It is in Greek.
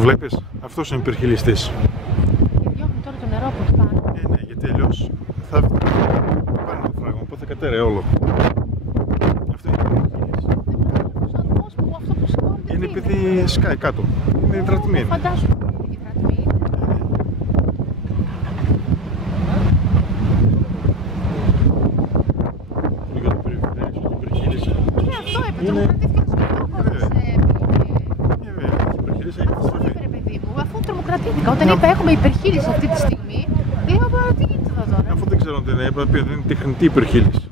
Το βλέπεις, αυτός είναι υπερχειλιστής. Και διώχνει τώρα το νερό από εκεί πάνω. Ναι, γιατί αλλιώς θα πάρει το φράγμα, οπότε θα κατέρεε όλο. Αυτό είναι υπερχειλής. Αυτό που σηκώνεται. Είναι επειδή σκάει κάτω. Είναι υδρατημένη. Φαντάσου. Υδρατημένη. Για το περιφερειακό, το υπερχείλησε. Ναι, αυτό έπρεπε να κρατήθηκε το σκεπτό κόμμα. Βέβαια, έχει υπερχείλησε, έχει καταστραφεί. Αφού τρομοκρατήθηκα, όταν είπα έχουμε υπερχείληση αυτή τη στιγμή, λέω τι γίνεται εδώ τώρα. Αφού δεν ξέρω τι είναι, έπρεπε να πει ότι είναι τεχνητή υπερχείληση.